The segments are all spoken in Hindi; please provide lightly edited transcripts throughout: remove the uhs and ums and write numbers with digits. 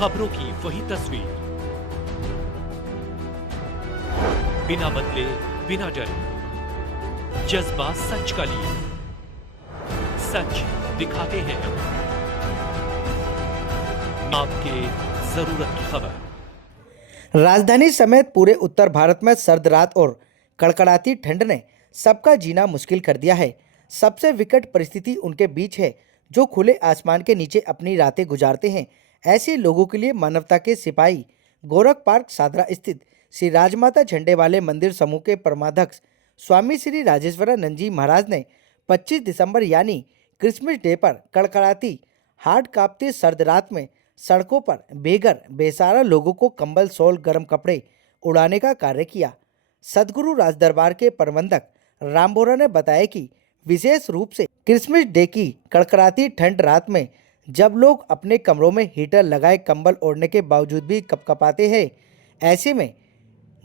खबरों की वही तस्वीर, बिना बदले बिना डरे, जज्बा सच का लिए, सच दिखाते हैं आपके जरूरत की खबर। राजधानी समेत पूरे उत्तर भारत में सर्द रात और कड़कड़ाती ठंड ने सबका जीना मुश्किल कर दिया है। सबसे विकट परिस्थिति उनके बीच है जो खुले आसमान के नीचे अपनी रातें गुजारते हैं। ऐसे लोगों के लिए मानवता के सिपाही गोरख पार्क सादरा स्थित श्री राजमाता झंडे वाले मंदिर समूह के परमाध्यक्ष स्वामी श्री राजेश्वरानंद जी महाराज ने 25 दिसंबर यानी क्रिसमस डे पर कड़कड़ाती हाड़ कांपती सर्द रात में सड़कों पर बेघर बेसहारा लोगों को कंबल, शॉल, गर्म कपड़े उड़ाने का कार्य किया। सदगुरु राजदरबार के प्रबंधक राम बोरा ने बताया कि विशेष रूप से क्रिसमस डे की कड़कड़ाती ठंड रात में जब लोग अपने कमरों में हीटर लगाए कंबल ओढ़ने के बावजूद भी कपकपाते हैं, ऐसे में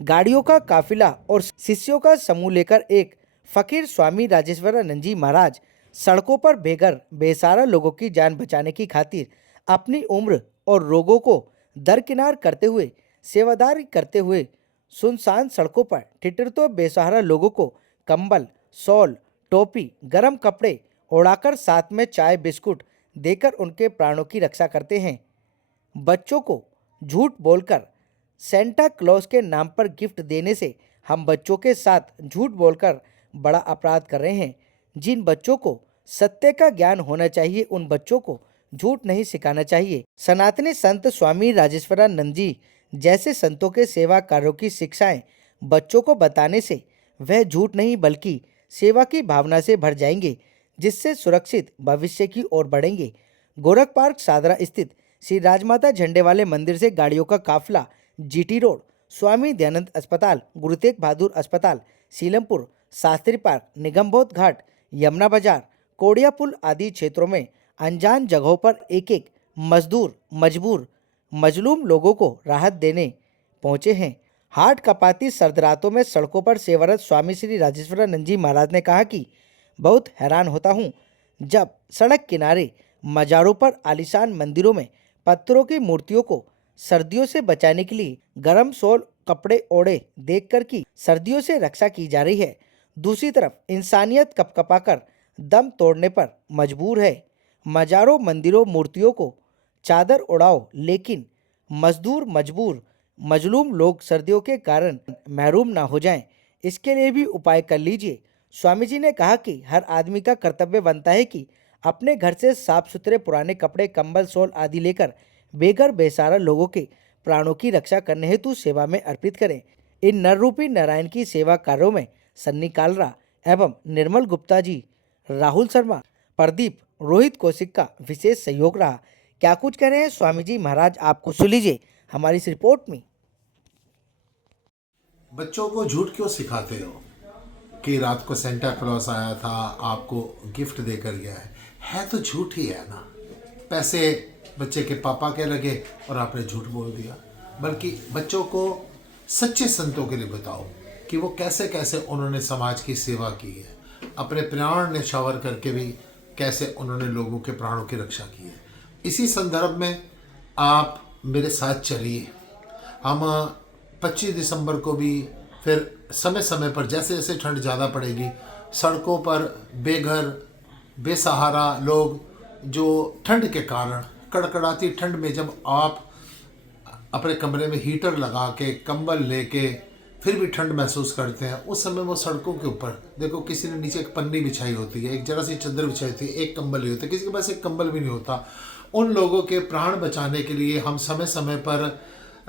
गाड़ियों का काफिला और शिष्यों का समूह लेकर एक फकीर स्वामी राजेश्वरानंद जी महाराज सड़कों पर बेघर बेसहारा लोगों की जान बचाने की खातिर अपनी उम्र और रोगों को दरकिनार करते हुए सेवादारी करते हुए सुनसान सड़कों पर ठिठुरते बेसहारा लोगों को कंबल, शॉल, टोपी, गर्म कपड़े ओढ़ाकर साथ में चाय बिस्कुट देकर उनके प्राणों की रक्षा करते हैं। बच्चों को झूठ बोलकर सेंटा क्लॉज के नाम पर गिफ्ट देने से हम बच्चों के साथ झूठ बोलकर बड़ा अपराध कर रहे हैं। जिन बच्चों को सत्य का ज्ञान होना चाहिए उन बच्चों को झूठ नहीं सिखाना चाहिए। सनातनी संत स्वामी राजेश्वरानंद जी जैसे संतों के सेवा कार्यों की शिक्षाएं बच्चों को बताने से वह झूठ नहीं बल्कि सेवा की भावना से भर जाएंगे, जिससे सुरक्षित भविष्य की ओर बढ़ेंगे। गोरख पार्क सादरा स्थित श्री राजमाता झंडे वाले मंदिर से गाड़ियों का काफिला जीटी रोड, स्वामी दयानंद अस्पताल, गुरु तेग बहादुर अस्पताल, सीलमपुर, शास्त्री पार्क, निगमबोध घाट, यमुना बाजार, कोडिया पुल आदि क्षेत्रों में अनजान जगहों पर एक एक मजबूर मजलूम लोगों को राहत देने पहुंचे हैं। हाड़ कपाती सर्द रातों में सड़कों पर सेवारत स्वामी श्री राजेश्वरानंद जी महाराज ने कहा कि बहुत हैरान होता हूं जब सड़क किनारे मजारों पर आलीशान मंदिरों में पत्थरों की मूर्तियों को सर्दियों से बचाने के लिए गर्म शॉल कपड़े ओढ़े देखकर कि सर्दियों से रक्षा की जा रही है। दूसरी तरफ इंसानियत कपकपाकर दम तोड़ने पर मजबूर है। मजारों, मंदिरों, मूर्तियों को चादर उड़ाओ, लेकिन मजबूर मजलूम लोग सर्दियों के कारण महरूम ना हो जाएं, इसके लिए भी उपाय कर लीजिए। स्वामी जी ने कहा कि हर आदमी का कर्तव्य बनता है कि अपने घर से साफ सुथरे पुराने कपड़े, कंबल, शॉल आदि लेकर बेघर बेसहारा लोगों के प्राणों की रक्षा करने हेतु सेवा में अर्पित करें। इन नर रूपी नारायण की सेवा कार्यों में सन्नी कालरा एवं निर्मल गुप्ता जी, राहुल शर्मा, प्रदीप, रोहित कौशिक का विशेष सहयोग रहा। क्या कुछ कह रहे हैं स्वामी जी महाराज, आपको सुन लीजिए हमारी इस रिपोर्ट में। बच्चों को झूठ क्यों सिखाते हो कि रात को सेंटा क्लॉज आया था, आपको गिफ्ट देकर गया है तो झूठ ही है ना। पैसे बच्चे के पापा के लगे और आपने झूठ बोल दिया। बल्कि बच्चों को सच्चे संतों के लिए बताओ कि वो कैसे कैसे उन्होंने समाज की सेवा की है, अपने प्राण न्यौछावर करके भी कैसे उन्होंने लोगों के प्राणों की रक्षा की है। इसी संदर्भ में आप मेरे साथ चलिए। हम 25 दिसंबर को भी फिर समय समय पर जैसे जैसे ठंड ज़्यादा पड़ेगी, सड़कों पर बेघर बेसहारा लोग जो ठंड के कारण कड़कड़ाती ठंड में जब आप अपने कमरे में हीटर लगा के कंबल लेके फिर भी ठंड महसूस करते हैं, उस समय वो सड़कों के ऊपर देखो, किसी ने नीचे एक पन्नी बिछाई होती है, एक जरा सी चादर बिछाई होती है, एक कंबल नहीं होता, किसी के पास एक कंबल भी नहीं होता। उन लोगों के प्राण बचाने के लिए हम समय समय पर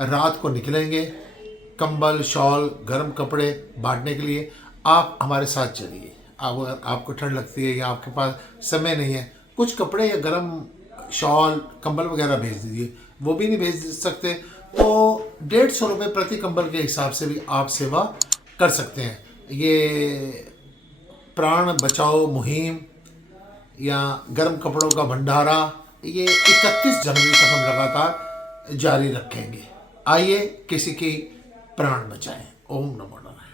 रात को निकलेंगे, कंबल, शॉल, गर्म कपड़े बांटने के लिए। आप हमारे साथ चलिए। आपको ठंड लगती है या आपके पास समय नहीं है, कुछ कपड़े या गर्म शॉल, कंबल वगैरह भेज दीजिए। वो भी नहीं भेज सकते तो 150 रुपये प्रति कंबल के हिसाब से भी आप सेवा कर सकते हैं। ये प्राण बचाओ मुहिम या गर्म कपड़ों का भंडारा ये 31 जनवरी तक हम लगातार जारी रखेंगे। आइए किसी की प्राण बचाएं। ओम नमो नारायण।